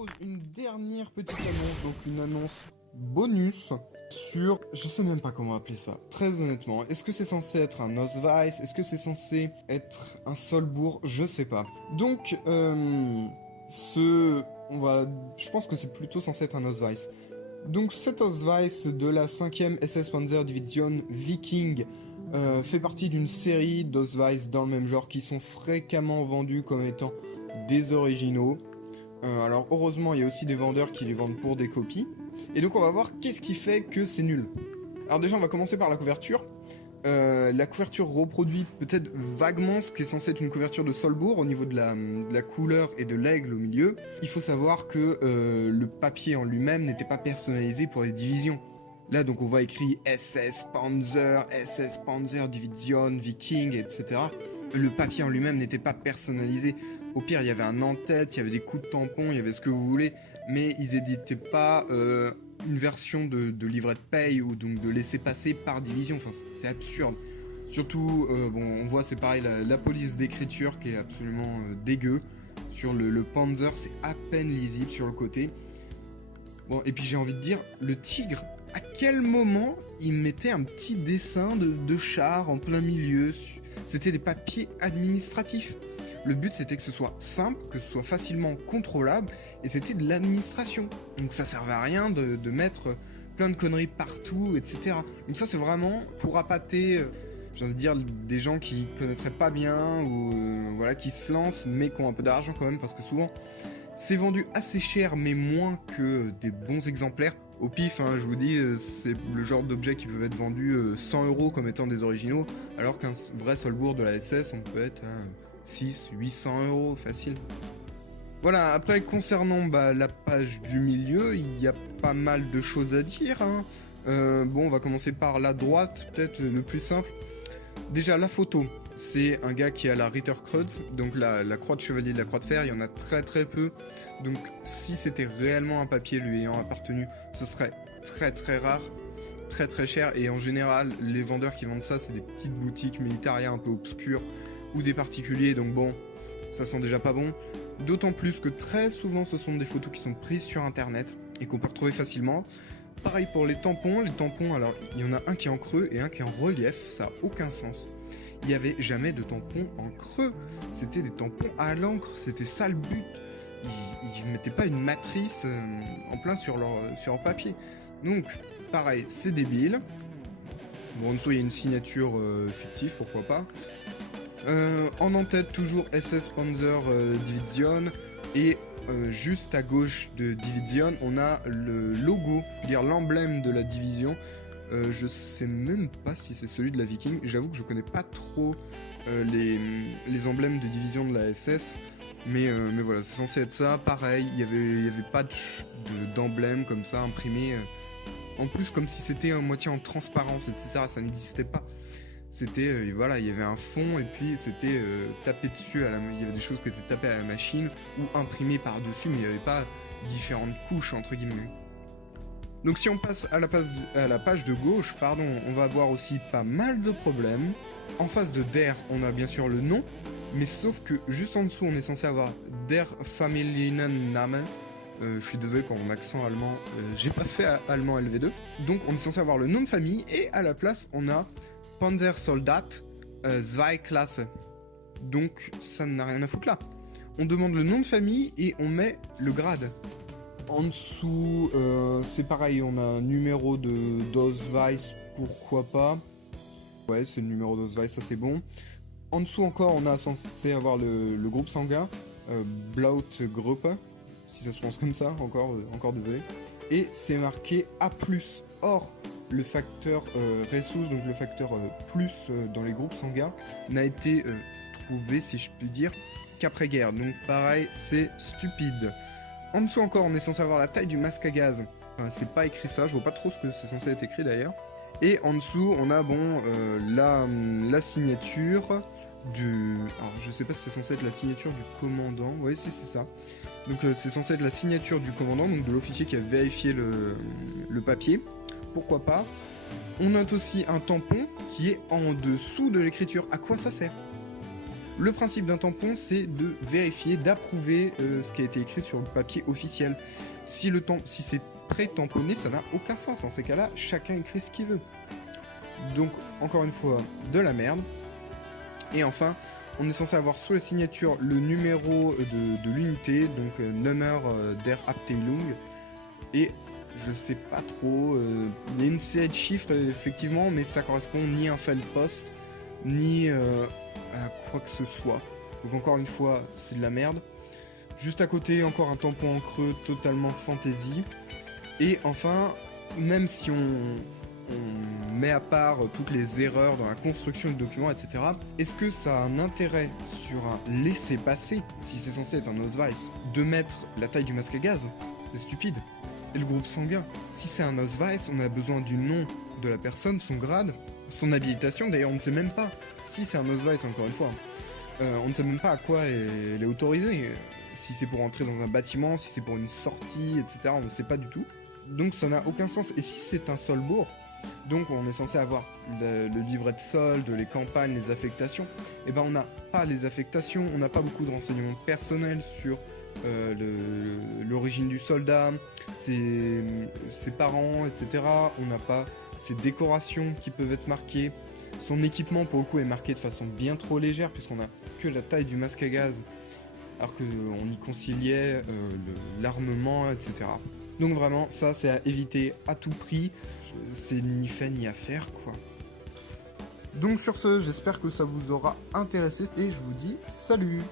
propose une dernière petite annonce, donc une annonce bonus sur... Je sais même pas comment appeler ça, très honnêtement. Est-ce que c'est censé être un Nosvice? Est-ce que c'est censé être un Solbourg? Je sais pas. Donc, je pense que c'est plutôt censé être un Nosvice. Donc cet Nosvice de la 5e SS Panzer Division Viking fait partie d'une série d'Osvice dans le même genre qui sont fréquemment vendus comme étant des originaux. Alors heureusement il y a aussi des vendeurs qui les vendent pour des copies. Et donc on va voir qu'est-ce qui fait que c'est nul. Alors déjà on va commencer par la couverture. La couverture reproduit peut-être vaguement ce qui est censé être une couverture de Solbourg au niveau de la couleur et de l'aigle au milieu. Il faut savoir que le papier en lui-même n'était pas personnalisé pour les divisions. Là donc on voit écrit SS Panzer Division, Viking, etc. Le papier en lui-même n'était pas personnalisé. Au pire il y avait un en-tête, il y avait des coups de tampon, il y avait ce que vous voulez, mais ils éditaient pas une version de livret de paye ou donc de laisser-passer par division. Enfin c'est absurde. Surtout, on voit c'est pareil la police d'écriture qui est absolument dégueu. Sur le Panzer c'est à peine lisible sur le côté. Bon, et puis j'ai envie de dire, le tigre, à quel moment il mettait un petit dessin de char en plein milieu? C'était des papiers administratifs. Le but c'était que ce soit simple, que ce soit facilement contrôlable, et c'était de l'administration. Donc ça servait à rien de mettre plein de conneries partout, etc. Donc ça c'est vraiment pour appâter, j'ai envie de dire, des gens qui connaîtraient pas bien, ou voilà, qui se lancent, mais qui ont un peu d'argent quand même, parce que souvent c'est vendu assez cher, mais moins que des bons exemplaires. Au pif, je vous dis, c'est le genre d'objets qui peuvent être vendus 100 € comme étant des originaux, alors qu'un vrai Solbourg de la SS, on peut être à 600-800 € facile. Voilà, après concernant la page du milieu, il y a pas mal de choses à dire. On va commencer par la droite, peut-être le plus simple. Déjà, la photo, c'est un gars qui a la Ritterkreuz, donc la croix de chevalier de la croix de fer, il y en a très très peu. Donc si c'était réellement un papier lui ayant appartenu, ce serait très très rare, très très cher. Et en général, les vendeurs qui vendent ça, c'est des petites boutiques militaires un peu obscures ou des particuliers, donc bon, ça sent déjà pas bon. D'autant plus que très souvent, ce sont des photos qui sont prises sur internet et qu'on peut retrouver facilement. Pareil pour les tampons, alors il y en a un qui est en creux et un qui est en relief, ça n'a aucun sens. Il n'y avait jamais de tampons en creux, c'était des tampons à l'encre, c'était ça le but. Ils mettaient pas une matrice en plein sur leur papier. Donc pareil, c'est débile. Bon, en dessous il y a une signature fictive, pourquoi pas. En en-tête toujours SS Panzer Division, et juste à gauche de Division on a le logo, c'est-à-dire l'emblème de la division. Je sais même pas si c'est celui de la Viking, j'avoue que je connais pas trop les emblèmes de division de la SS, mais voilà, c'est censé être ça. Pareil, il y avait pas d'emblème comme ça imprimé, en plus comme si c'était à moitié en transparence, etc. Ça n'existait pas. C'était, voilà, il y avait un fond et puis c'était tapé dessus, il y avait des choses qui étaient tapées à la machine ou imprimées par-dessus, mais il n'y avait pas différentes couches, entre guillemets. Donc si on passe à la page de gauche, on va avoir aussi pas mal de problèmes. En face de Der, on a bien sûr le nom, mais sauf que juste en dessous, on est censé avoir Der Familienname. Je suis désolé pour mon accent allemand, j'ai pas fait allemand LV2. Donc on est censé avoir le nom de famille, et à la place, on a Panzersoldat Zweiklasse. Donc ça n'a rien à foutre là. On demande le nom de famille et on met le grade. En dessous, c'est pareil, on a un numéro d'Osvice, pourquoi pas. Ouais, c'est le numéro d'Osvice, ça c'est bon. En dessous encore, on a censé avoir le groupe sanguin, Blautgruppe, si ça se prononce comme ça, encore désolé. Et c'est marqué A+. Or, le facteur Ressus, donc le facteur plus dans les groupes sanguins, n'a été trouvé, si je puis dire, qu'après-guerre. Donc pareil, c'est stupide. En dessous encore, on est censé avoir la taille du masque à gaz. Enfin, c'est pas écrit ça, je vois pas trop ce que c'est censé être écrit d'ailleurs. Et en dessous, on a la signature du... Alors je sais pas si c'est censé être la signature du commandant. Oui, c'est ça. Donc c'est censé être la signature du commandant, donc de l'officier qui a vérifié le papier. Pourquoi pas. On note aussi un tampon qui est en dessous de l'écriture. À quoi ça sert? Le principe d'un tampon, c'est de vérifier, d'approuver ce qui a été écrit sur le papier officiel. Si c'est pré-tamponné, ça n'a aucun sens. En ces cas-là, chacun écrit ce qu'il veut. Donc, encore une fois, de la merde. Et enfin, on est censé avoir sous la signature le numéro de l'unité, donc Nummer der Abteilung. Et je sais pas trop, il y a une série de chiffres effectivement, mais ça correspond ni à un Feldpost, ni à quoi que ce soit. Donc encore une fois, c'est de la merde. Juste à côté, encore un tampon en creux totalement fantasy. Et enfin, même si on met à part toutes les erreurs dans la construction du document, etc., est-ce que ça a un intérêt sur un laisser-passer, si c'est censé être un Ausweis, de mettre la taille du masque à gaz? C'est stupide. Et le groupe sanguin. Si c'est un Ausweis, on a besoin du nom de la personne, son grade, son habilitation. D'ailleurs, on ne sait même pas si c'est un Ausweis, encore une fois. On ne sait même pas à quoi elle est autorisée. Si c'est pour entrer dans un bâtiment, si c'est pour une sortie, etc. On ne sait pas du tout. Donc ça n'a aucun sens. Et si c'est un Sollbourg, donc on est censé avoir le livret de solde, les campagnes, les affectations, et ben on n'a pas les affectations, on n'a pas beaucoup de renseignements personnels sur l'origine du soldat, ses parents, etc. On n'a pas ses décorations qui peuvent être marquées. Son équipement pour le coup est marqué de façon bien trop légère puisqu'on n'a que la taille du masque à gaz alors qu'on y conciliait l'armement, etc. Donc vraiment, ça c'est à éviter à tout prix, c'est ni fait ni à faire quoi. Donc sur ce, j'espère que ça vous aura intéressé et je vous dis salut!